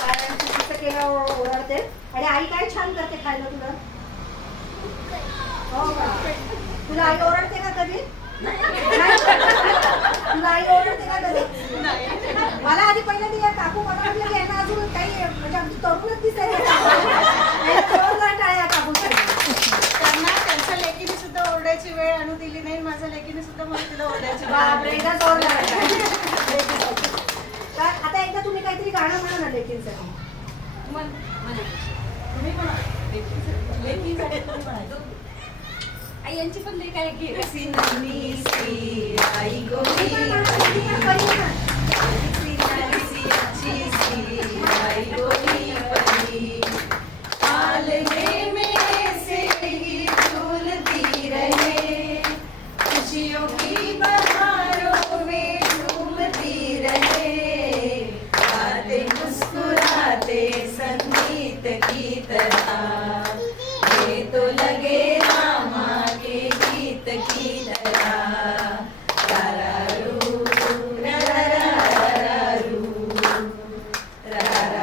कारण चुकीचं केलं ओरडते. आणि आई काय छान करते खायला तुला? हो का? तुला आई ओरडते का कधी? तुला आई ओरडते का कधी? मला आधी पहिल्या दिवस काकू मला म्हटलं की यांना अजून काही म्हणजे आमची तरुणच दिसायला टाळ्या काकू त्यांना त्यांच्या लेकीने सुद्धा ओरडायची वेळ आणू दिली नाही. माझ्या लेकीने सुद्धा मला तिला ओरडायची बापरे, आता एकदा तुम्ही काहीतरी गाणं म्हणा ना लेकींसाठी. तुम्ही म्हणा लेकीसाठी तुम्ही म्हणायचं. आई यांची पण लेक आहे की आई गोरी आई गोरी परी आलने में से ही झूलती रहे खुशियों की बहारों में झूमती रहे आते मुस्कुराते संगीत की तरह ये तो लगे रामा के गीत की तरह रारारू, रारारू, रारारू.